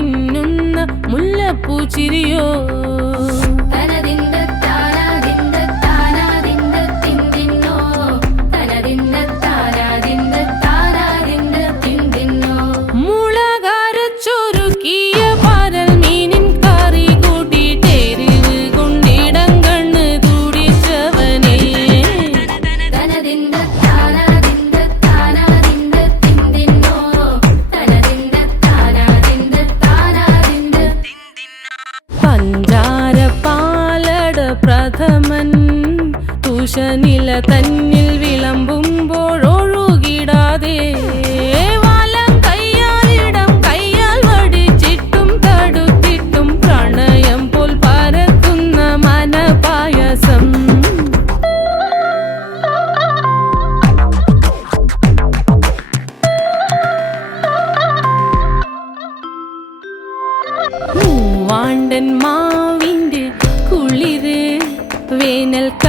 മിന്നുന്ന മുല്ലപ്പൂ ചിരിയോ? ആഘോഷനില തന്നിൽ വിളമ്പുമ്പോൾ ഒഴുകിടാതെ വാണ്ടൻ മാവിന്റെ കുളിര് വേനൽ ക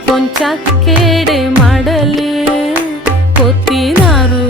ಕೊಂಚ ಕೇಡೆ ಮಾಡಲಿ ಕೊತ್ತಿನಾರು